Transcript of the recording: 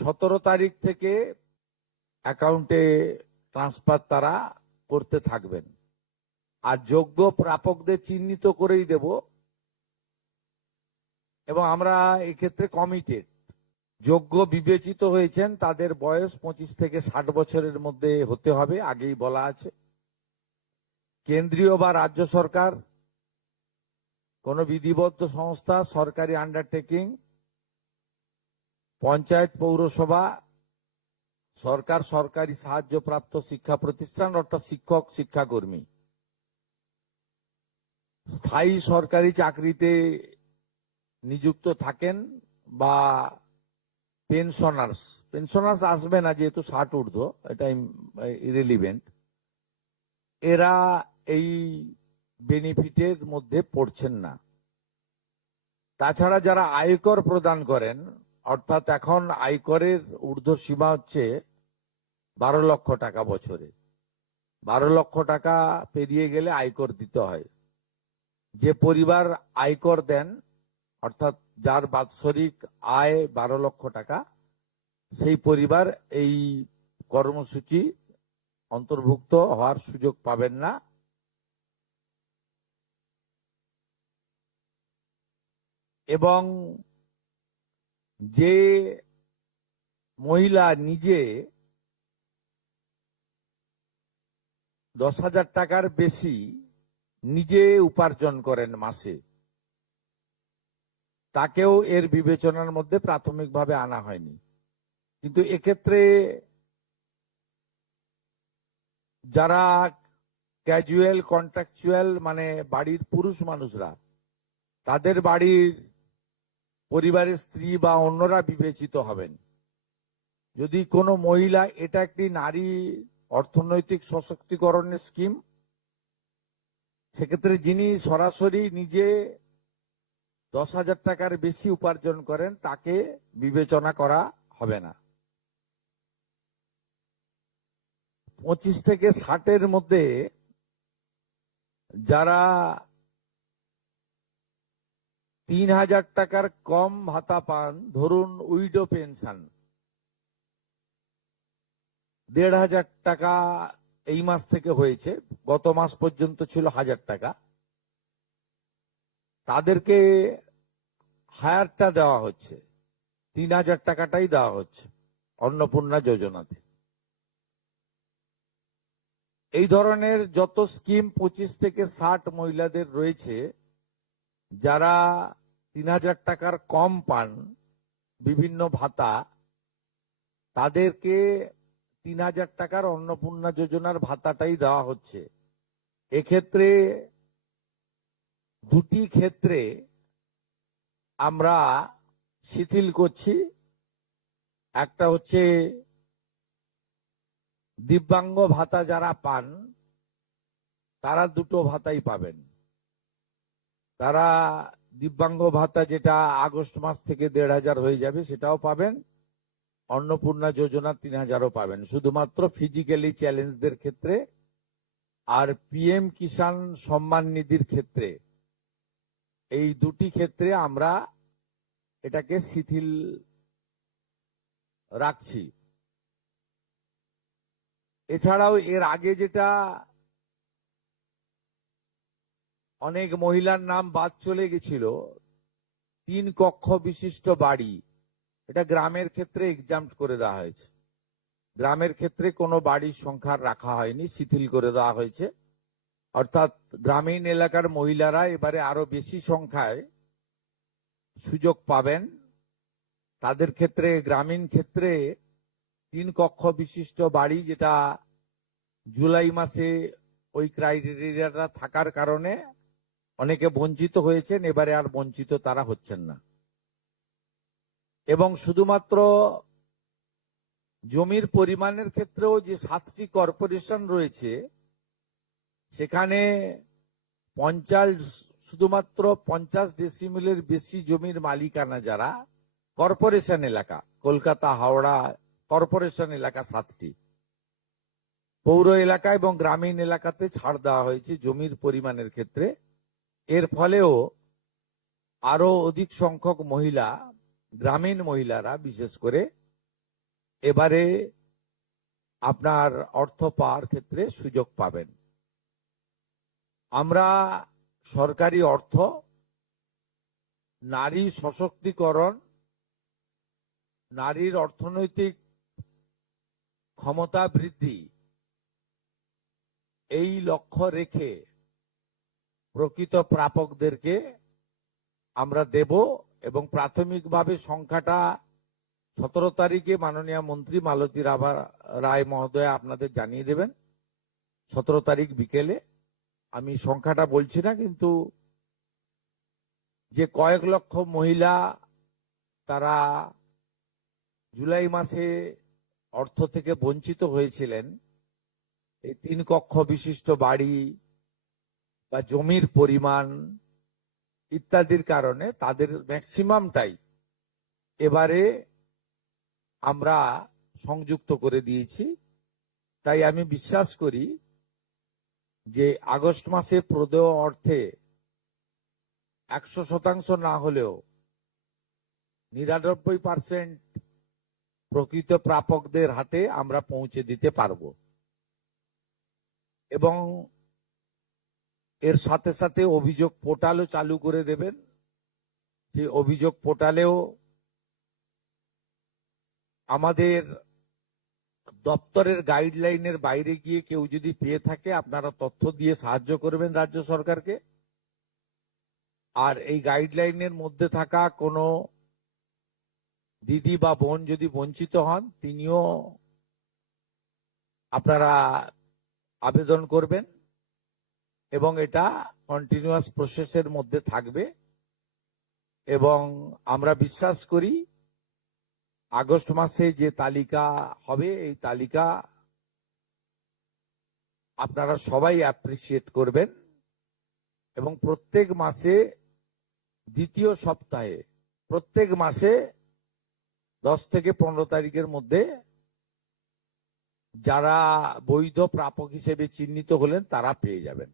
17 তারিখ থেকে অ্যাকাউন্টে ট্রান্সফার তারা করতে থাকবেন। আর যোগ্য প্রাপকদের চিহ্নিত করেই দেব, এবং আমরা এক্ষেত্রে কমিটেড। যোগ্য বিবেচিত হয়েছেন তাদের বয়স 25 থেকে 60 বছরের মধ্যে হতে হবে, আগেই বলা আছে। কেন্দ্রীয় বা রাজ্য সরকার, কোন বিধিবদ্ধ সংস্থা, সরকারি আন্ডারটেকিং, পঞ্চায়েত, পৌরসভা, সরকার, সরকারি সাহায্যপ্রাপ্ত শিক্ষা প্রতিষ্ঠান অর্থাৎ শিক্ষক, শিক্ষাকর্মী, স্থায়ী সরকারি চাকরিতে নিযুক্ত থাকেন বা পেনশনার্স আসবে না যেহেতু 60 ঊর্ধ্ব, এটা ইরেলিভেন্ট। এরা এই বেনিফিটের মধ্যে পড়ছেন না। তাছাড়া যারা আয়কর প্রদান করেন, অর্থাৎ এখন আয়করের ঊর্ধ্ব সীমা হচ্ছে 12 লক্ষ টাকা বছরে। 12 লক্ষ টাকা পেরিয়ে গেলে আয়কর দিতে হয়। যে পরিবার আয়কর দেন, অর্থাৎ যার বাৎসরিক আয় 12 লক্ষ টাকা, সেই পরিবার এই কর্মসূচি অন্তর্ভুক্ত হওয়ার সুযোগ পাবেন না। এবং যে মহিলা নিজে 10,000 টাকার বেশি নিজে উপার্জন করেন মাসে, তাকেও এর বিবেচনার মধ্যে প্রাথমিকভাবে আনা হয়নি। কিন্তু এক্ষেত্রে যারা ক্যাজুয়াল, কন্ট্রাকচুয়াল, মানে বাড়ির পুরুষ মানুষরা, তাদের বাড়ির পরিবারের স্ত্রী বা অন্যরা বিবেচিত হবেন। যদি কোনো মহিলা, এটা একটি নারী অর্থনৈতিক সশক্তিকরণের স্কিম, সেক্ষেত্রে যিনি সরাসরি নিজে 10,000 টাকার বেশি উপার্জন করেন তাকে বিবেচনা করা হবে না। 25 থেকে 60-এর মধ্যে যারা 3,000 টাকার কম ভাতা পান, ধরুন উইডো পেনশন 1,500 টাকা এই মাস থেকে হয়েছে, গত মাস পর্যন্ত ছিল 1,000 টাকা, তাদেরকে হায়ারটা দেওয়া হচ্ছে, 3,000 টাকাটাই দেওয়া হচ্ছে অন্নপূর্ণা যোজনাতে। এই ধরনের যত স্কিম 25 থেকে 60 মহিলাদের রয়েছে, যারা 3,000 টাকার কম পান বিভিন্ন ভাতা, তাদেরকে 3,000 টাকার অন্নপূর্ণা যোজনার ভাতাটাই দেওয়া হচ্ছে। এক্ষেত্রে দুটি ক্ষেত্রে আমরা শিথিল করছি। একটা হচ্ছে দিব্যাঙ্গ ভাতা যারা পান, তারা দুটো ভাতাই পাবেন। তারা দিব্যাঙ্গ ভাতা যেটা আগস্ট মাস থেকে 1,500 হয়ে যাবে, সেটাও পাবেন। অন্নপূর্ণা যোজনা 3,000ও পাবেন, শুধুমাত্র ফিজিক্যালি চ্যালেঞ্জদের ক্ষেত্রে। আর পিএম কিষাণ সম্মান নিধির ক্ষেত্রে, এই দুটি ক্ষেত্রে আমরা এটাকে শিথিল রাখছি। এছাড়াও এর আগে যেটা অনেক মহিলার নাম বাদ চলে গেছিল, 3 কক্ষ বিশিষ্ট বাড়ি, এটা গ্রামের ক্ষেত্রে এক্সাম্পট করে দেওয়া হয়েছে। গ্রামের ক্ষেত্রে কোনো বাড়ির সংখ্যা রাখা হয়নি, শিথিল করে দেওয়া হয়েছে। অর্থাৎ গ্রামীণ এলাকার মহিলারা এবারে আরো বেশি সংখ্যায় সুযোগ পাবেন। তাদের ক্ষেত্রে, গ্রামীণ ক্ষেত্রে 3 কক্ষ বিশিষ্ট বাড়ি, যেটা জুলাই মাসে ওই ক্রাইটেরিয়াটা থাকার কারণে অনেকে বঞ্চিত হয়েছেন, এবারে আর বঞ্চিত তারা হচ্ছেন না। এবং শুধুমাত্র জমির পরিমাণের ক্ষেত্রেও যে 7টি কর্পোরেশন রয়েছে, সেখানে শুধুমাত্র 50 ডেসিমেলের বেশি জমির মালিকানা যারা কর্পোরেশন এলাকা, কলকাতা, হাওড়া কর্পোরেশন এলাকা 7টি, পৌর এলাকা এবং গ্রামীণ এলাকাতে ছাড় দেওয়া হয়েছে জমির পরিমাণের ক্ষেত্রে। এর ফলেও আরো অধিক সংখ্যক মহিলা, গ্রামীণ মহিলারা বিশেষ করে, এবারে আপনার অর্থ পাওয়ার ক্ষেত্রে সুযোগ পাবেন। আমরা সরকারি অর্থ নারী সশক্তিকরণ, নারীর অর্থনৈতিক ক্ষমতা বৃদ্ধি এই লক্ষ্য রেখে প্রকৃত প্রাপকদেরকে আমরা দেব এবং প্রাথমিকভাবে সংখ্যাটা 17 তারিখে মাননীয় মন্ত্রী মালতী রায় মহোদয় আপনাদের জানিয়ে দেবেন। 17 তারিখ বিকেলে। আমি সংখ্যাটা বলছি না, কিন্তু যে কয়েক লক্ষ মহিলা তারা জুলাই মাসে অর্থ থেকে বঞ্চিত হয়েছিলেন, এই 3 কক্ষ বিশিষ্ট বাড়ি বা জমির পরিমাণ ইত্যাদির কারণে তাদের ম্যাক্সিমামটাই এবারে আমরা সংযুক্ত করে দিয়েছি। তাই আমি বিশ্বাস করি যে আগস্ট মাসে প্রদেয় অর্থে 100% না হলেও 99% প্রকৃত প্রাপকদের হাতে আমরা পৌঁছে দিতে পারব। এবং এর সাথে সাথে অভিযোগ পোর্টালও চালু করে দেবেন। যে অভিযোগ পোর্টালেও আমাদের দপ্তরের গাইডলাইনের বাইরে গিয়ে কেউ যদি পেয়ে থাকে আপনারা তথ্য দিয়ে সাহায্য করবেন রাজ্য সরকারকে। আর এই গাইডলাইনের মধ্যে থাকা কোনো দিদি বা বোন যদি বঞ্চিত হন, তিনিও আপনারা আবেদন করবেন এবং এটা কন্টিনিউয়াস প্রসেসের মধ্যে থাকবে। এবং আমরা বিশ্বাস করি আগস্ট মাসে যে তালিকা হবে এই তালিকা আপনারা সবাই অ্যাপ্রিসিয়েট করবেন এবং প্রত্যেক মাসে দ্বিতীয় সপ্তাহে প্রত্যেক মাসে 10 থেকে 15 তারিখের মধ্যে যারা বৈধ প্রাপক হিসেবে চিহ্নিত হলেন তারা পেয়ে যাবেন।